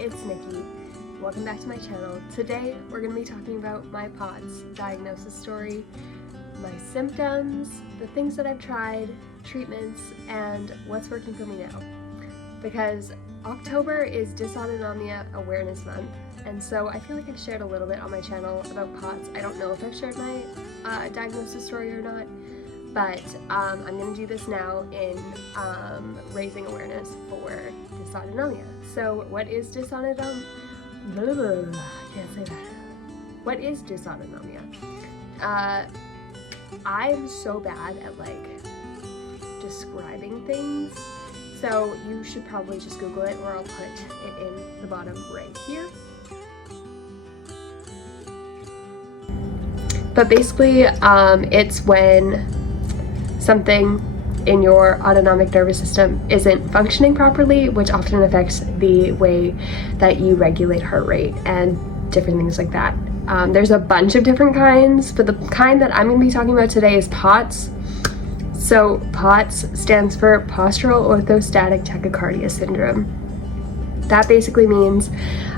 it's Nikki. Welcome back to my channel. Today we're going to be talking about my POTS diagnosis story, my symptoms, the things that I've tried, treatments, and what's working for me now. Because October is Dysautonomia Awareness Month, and so I feel like I've shared a little bit on my channel about POTS. I don't know if I've shared my diagnosis story or not, but I'm going to do this now in raising awareness for dysautonomia. So what is dysautonomia? I can't say that. What is dysautonomia? I'm so bad at describing things, so you should probably just Google it, or I'll put it in the bottom right here. But basically, it's when something in your autonomic nervous system isn't functioning properly, which often affects the way that you regulate heart rate and different things like that. There's a bunch of different kinds, but the kind that I'm going to be talking about today is POTS. So POTS stands for Postural Orthostatic Tachycardia Syndrome. That basically means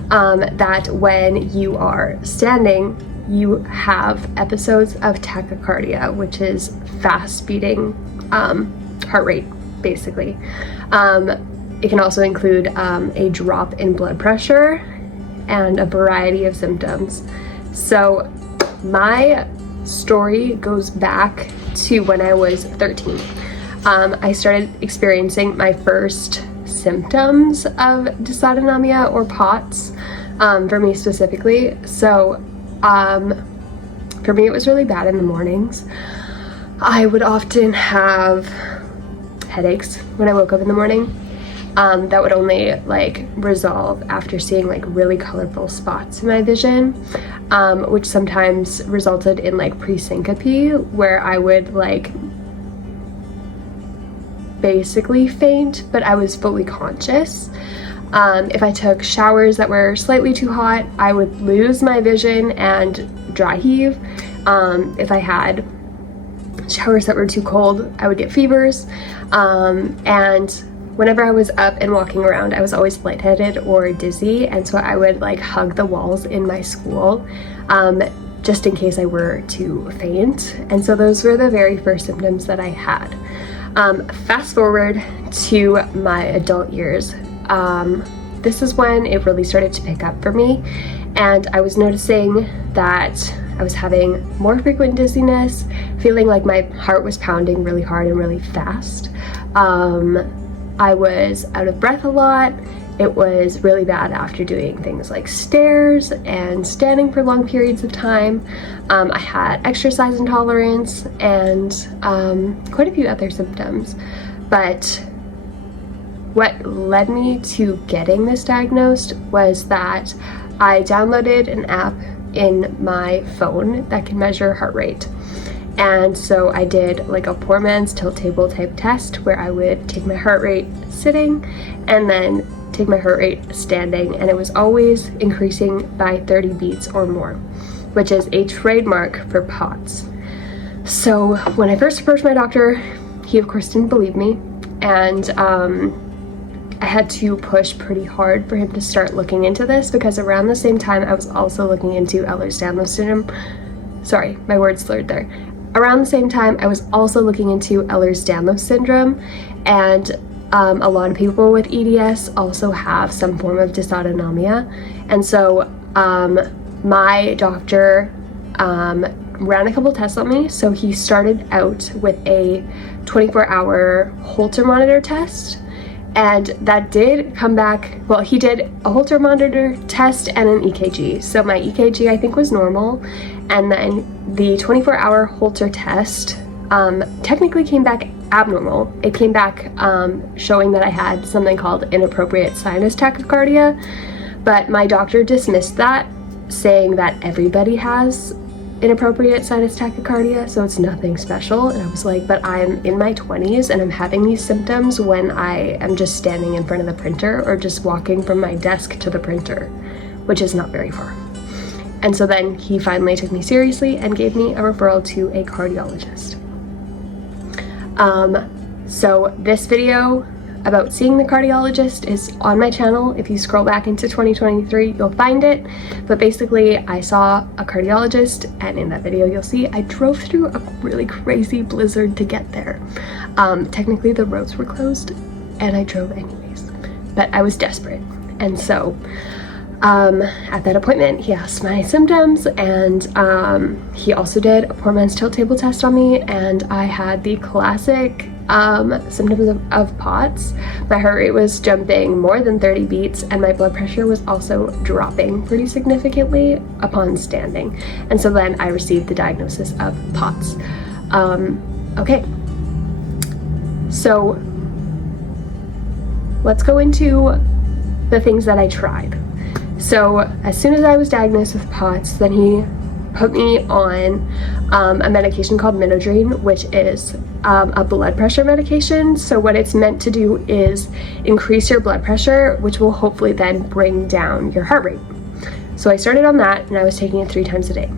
that when you are standing, you have episodes of tachycardia, which is fast beating heart rate, basically. It can also include a drop in blood pressure and a variety of symptoms. So my story goes back to when I was 13. I started experiencing my first symptoms of dysautonomia, or POTS, for me specifically. So for me, it was really bad in the mornings. I would often have headaches when I woke up in the morning that would only resolve after seeing really colorful spots in my vision, which sometimes resulted in presyncope, where I would basically faint, but I was fully conscious. If I took showers that were slightly too hot, I would lose my vision and dry heave. If I had showers that were too cold, I would get fevers. And whenever I was up and walking around, I was always lightheaded or dizzy, and so I would hug the walls in my school just in case I were to faint. And so those were the very first symptoms that I had. Fast forward to my adult years. This is when it really started to pick up for me, and I was noticing that I was having more frequent dizziness, feeling like my heart was pounding really hard and really fast. I was out of breath a lot. It was really bad after doing things like stairs and standing for long periods of time. I had exercise intolerance and quite a few other symptoms. But what led me to getting this diagnosed was that I downloaded an app in my phone that can measure heart rate. And so I did a poor man's tilt table type test, where I would take my heart rate sitting and then take my heart rate standing, and it was always increasing by 30 beats or more, which is a trademark for POTS. So when I first approached my doctor, he of course didn't believe me, and I had to push pretty hard for him to start looking into this, because around the same time I was also looking into Ehlers-Danlos syndrome. Sorry, my words slurred there. Around the same time, I was also looking into Ehlers-Danlos syndrome, and a lot of people with EDS also have some form of dysautonomia. And so my doctor ran a couple tests on me. So he started out with a 24-hour Holter monitor test, and that did come back. Well, he did a Holter monitor test and an EKG. So my EKG I think was normal, and then the 24-hour Holter test technically came back abnormal. It came back showing that I had something called inappropriate sinus tachycardia, but my doctor dismissed that, saying that everybody has inappropriate sinus tachycardia, so it's nothing special. And I was like, but I'm in my 20s and I'm having these symptoms when I am just standing in front of the printer or just walking from my desk to the printer, which is not very far. And so then he finally took me seriously and gave me a referral to a cardiologist. So this video about seeing the cardiologist is on my channel. If you scroll back into 2023, you'll find it. But basically, I saw a cardiologist, and in that video you'll see I drove through a really crazy blizzard to get there. Technically the roads were closed and I drove anyways, but I was desperate. And so at that appointment, he asked my symptoms, and he also did a poor man's tilt table test on me, and I had the classic symptoms of POTS. My heart rate was jumping more than 30 beats, and my blood pressure was also dropping pretty significantly upon standing. And so then I received the diagnosis of POTS. Okay, so let's go into the things that I tried. So as soon as I was diagnosed with POTS, then he put me on a medication called Midodrine, which is a blood pressure medication. So what it's meant to do is increase your blood pressure, which will hopefully then bring down your heart rate. So I started on that, and I was taking it 3 times a day.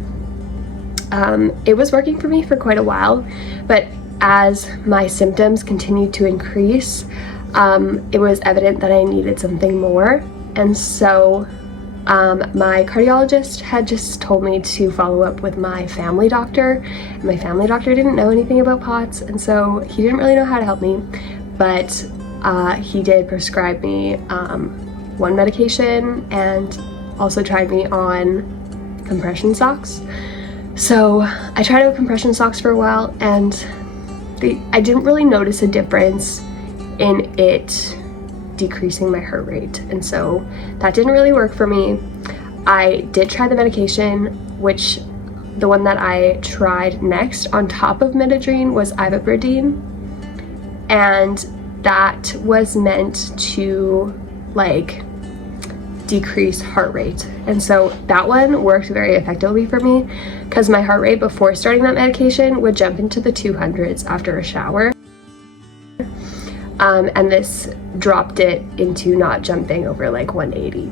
It was working for me for quite a while, but as my symptoms continued to increase, it was evident that I needed something more. And so my cardiologist had just told me to follow up with my family doctor. And my family doctor didn't know anything about POTS, and so he didn't really know how to help me, but he did prescribe me one medication and also tried me on compression socks. So I tried out compression socks for a while, and I didn't really notice a difference in it decreasing my heart rate, and so that didn't really work for me. I did try the medication, which the one that I tried next on top of Midodrine was ivabradine, and that was meant to like decrease heart rate. And so that one worked very effectively for me, because my heart rate before starting that medication would jump into the 200s after a shower. And this dropped it into not jumping over like 180,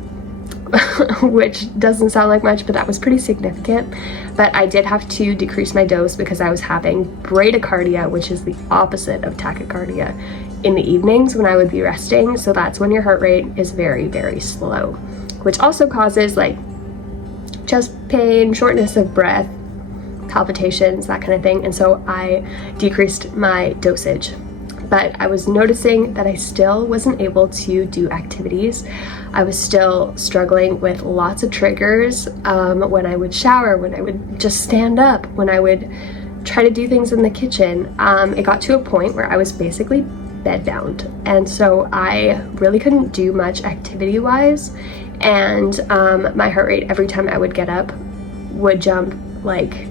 which doesn't sound like much, but that was pretty significant. But I did have to decrease my dose because I was having bradycardia, which is the opposite of tachycardia, in the evenings when I would be resting. So that's when your heart rate is very, very slow, which also causes like chest pain, shortness of breath, palpitations, that kind of thing. And so I decreased my dosage. But I was noticing that I still wasn't able to do activities. I was still struggling with lots of triggers when I would shower, when I would just stand up, when I would try to do things in the kitchen. It got to a point where I was basically bedbound, and so I really couldn't do much activity-wise, and my heart rate every time I would get up would jump like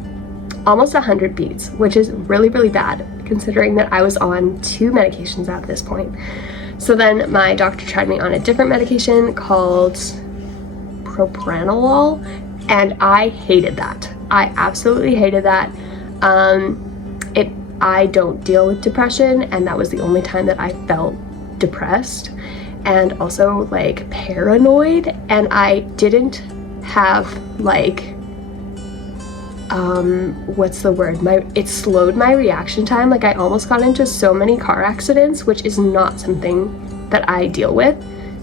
almost 100 beats, which is really, really bad considering that I was on 2 medications at this point. So then my doctor tried me on a different medication called propranolol, and I hated that. I absolutely hated that. I don't deal with depression, and that was the only time that I felt depressed and also like paranoid, and I didn't have like what's the word? It slowed my reaction time. Like I almost got into so many car accidents, which is not something that I deal with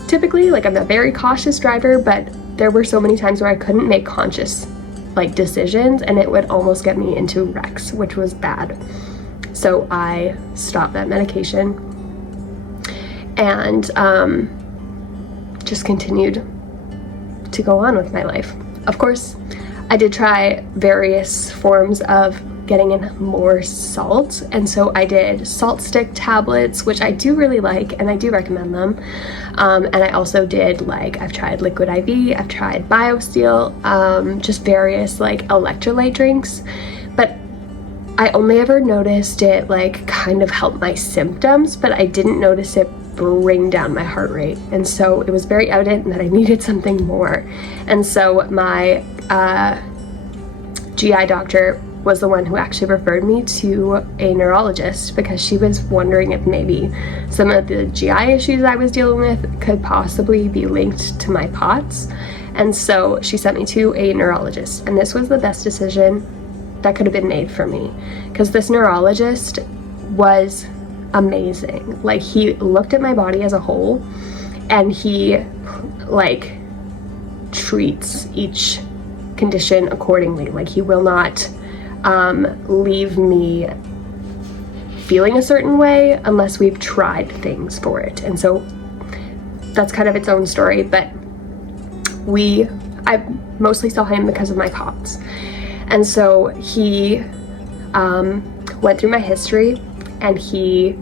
typically. Like I'm a very cautious driver, but there were so many times where I couldn't make conscious like decisions, and it would almost get me into wrecks, which was bad. So I stopped that medication and just continued to go on with my life. Of course, I did try various forms of getting in more salt, and so I did Saltstick tablets, which I do really like and I do recommend them. And I also did like, I've tried Liquid IV, I've tried BioSteel, just various like electrolyte drinks, but I only ever noticed it like kind of help my symptoms, but I didn't notice it bring down my heart rate. And so it was very evident that I needed something more. And so my GI doctor was the one who actually referred me to a neurologist, because she was wondering if maybe some of the GI issues I was dealing with could possibly be linked to my POTS. And so she sent me to a neurologist, and this was the best decision that could have been made for me, because this neurologist was amazing. Like, he looked at my body as a whole, and he like treats each condition accordingly. Like, he will not leave me feeling a certain way unless we've tried things for it. And so that's kind of its own story, but I mostly saw him because of my POTS. And so he went through my history, and he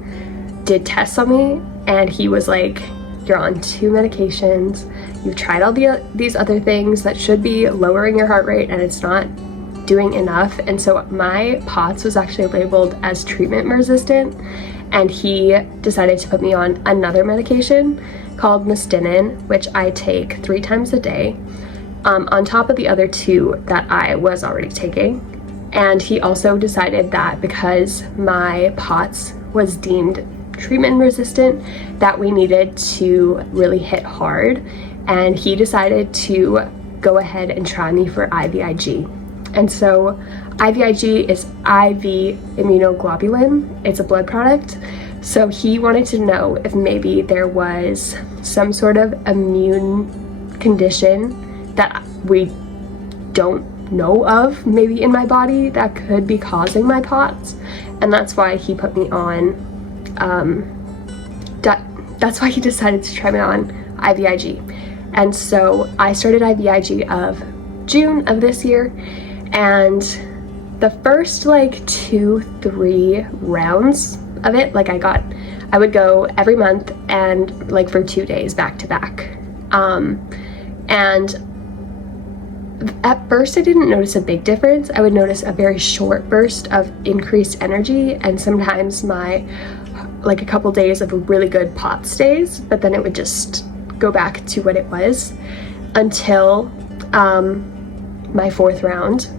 did tests on me, and he was like, you're on 2 medications, you've tried all these other things that should be lowering your heart rate, and it's not doing enough. And so my POTS was actually labeled as treatment resistant, and he decided to put me on another medication called mastinin, which I take 3 times a day, on top of the other 2 that I was already taking. And he also decided that because my POTS was deemed treatment resistant, that we needed to really hit hard, and he decided to go ahead and try me for IVIG. And so IVIG is IV immunoglobulin. It's a blood product. So he wanted to know if maybe there was some sort of immune condition that we don't know of maybe in my body that could be causing my POTS. And that's why he put me on, that's why he decided to try me on IVIG. And so I started IVIG of June of this year, and the first like 2-3 rounds of it, like I would go every month and like for 2 days back to back. And at first I didn't notice a big difference. I would notice a very short burst of increased energy, and sometimes like a couple days of really good POTS days, but then it would just go back to what it was until my 4th round.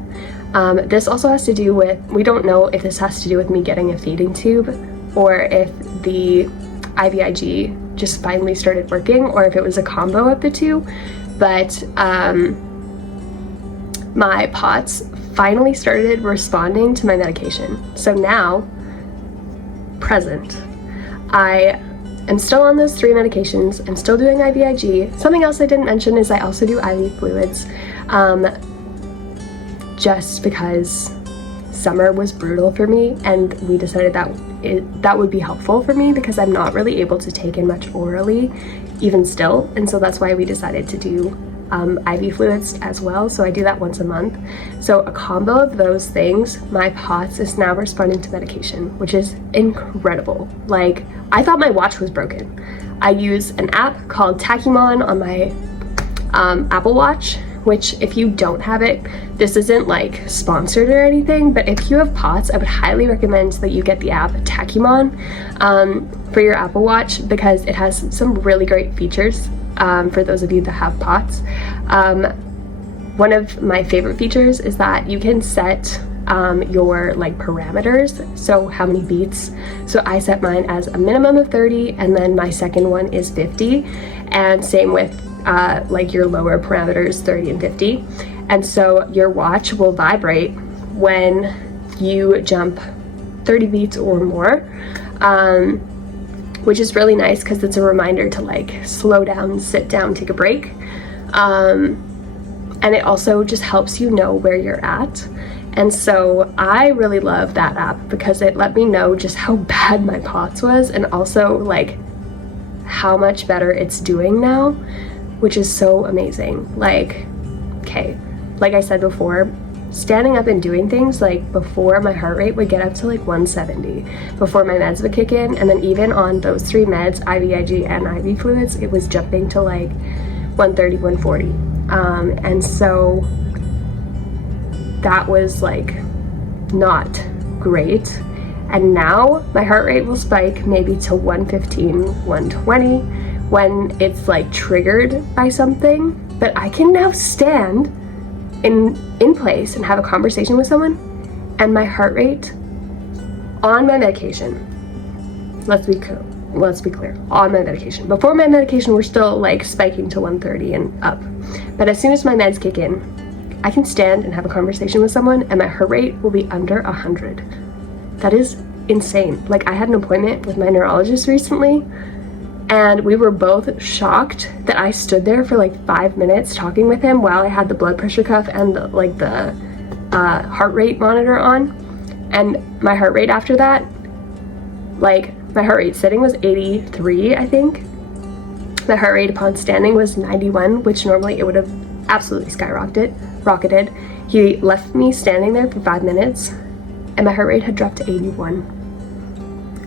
This also has to do with, we don't know if this has to do with me getting a feeding tube, or if the IVIG just finally started working, or if it was a combo of the 2, but my POTS finally started responding to my medication. So now, present, I am still on those 3 medications. I'm still doing IVIG. Something else I didn't mention is I also do IV fluids, just because summer was brutal for me, and we decided that that would be helpful for me because I'm not really able to take in much orally even still, and so that's why we decided to do IV fluids as well. So I do that once a month. So a combo of those things, my POTS is now responding to medication, which is incredible. Like, I thought my watch was broken. I use an app called Tachymon on my Apple Watch, which if you don't have it, this isn't like sponsored or anything, but if you have POTS, I would highly recommend that you get the app Tachymon for your Apple Watch, because it has some really great features for those of you that have POTS. One of my favorite features is that you can set your like parameters, so how many beats. So I set mine as a minimum of 30, and then my second one is 50, and same with like your lower parameters, 30 and 50. And so your watch will vibrate when you jump 30 beats or more, which is really nice because it's a reminder to like slow down, sit down, take a break. And it also just helps you know where you're at. And so I really love that app because it let me know just how bad my POTS was, and also like how much better it's doing now, which is so amazing. Like, okay, like I said before, standing up and doing things, like before my heart rate would get up to like 170 before my meds would kick in, and then even on those 3 meds, IVIG and IV fluids, it was jumping to like 130, 140. And so that was like not great. And now my heart rate will spike maybe to 115, 120 when it's like triggered by something, but I can now stand in place and have a conversation with someone, and my heart rate on my medication, let's be clear, on my medication. Before my medication, we're still like spiking to 130 and up, but as soon as my meds kick in, I can stand and have a conversation with someone, and my heart rate will be under 100. That is insane. Like, I had an appointment with my neurologist recently, and we were both shocked that I stood there for like 5 minutes talking with him while I had the blood pressure cuff and the heart rate monitor on. And my heart rate after that, like, my heart rate sitting was 83, I think. My heart rate upon standing was 91, which normally it would have absolutely rocketed. He left me standing there for 5 minutes, and my heart rate had dropped to 81.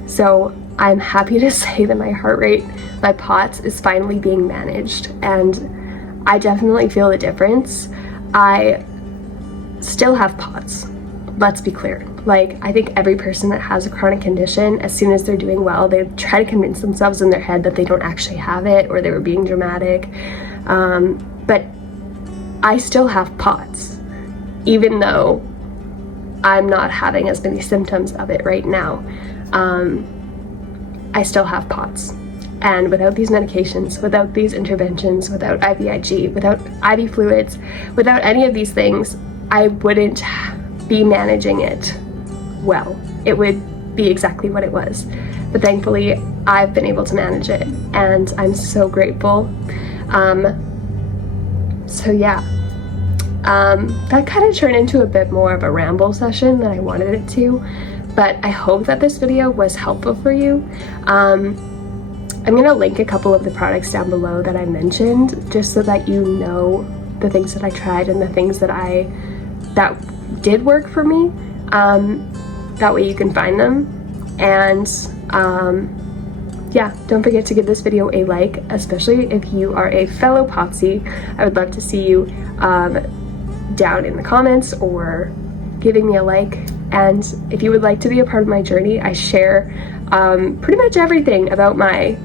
So I'm happy to say that my heart rate, my POTS, is finally being managed, and I definitely feel the difference. I still have POTS, let's be clear. Like, I think every person that has a chronic condition, as soon as they're doing well, they try to convince themselves in their head that they don't actually have it, or they were being dramatic. But I still have POTS, even though I'm not having as many symptoms of it right now. I still have POTS. And without these medications, without these interventions, without IVIG, without IV fluids, without any of these things, I wouldn't be managing it well. It would be exactly what it was. But thankfully, I've been able to manage it, and I'm so grateful. So yeah, that kind of turned into a bit more of a ramble session than I wanted it to, but I hope that this video was helpful for you. I'm gonna link a couple of the products down below that I mentioned, just so that you know the things that I tried and the things that did work for me. That way you can find them. And yeah, don't forget to give this video a like, especially if you are a fellow Potsy. I would love to see you down in the comments or giving me a like. And if you would like to be a part of my journey, I share pretty much everything about my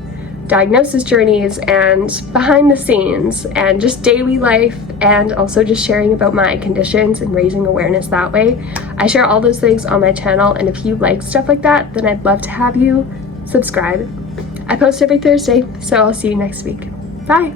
diagnosis journeys and behind the scenes and just daily life, and also just sharing about my conditions and raising awareness that way. I share all those things on my channel, and if you like stuff like that, then I'd love to have you subscribe. I post every Thursday, so I'll see you next week. Bye!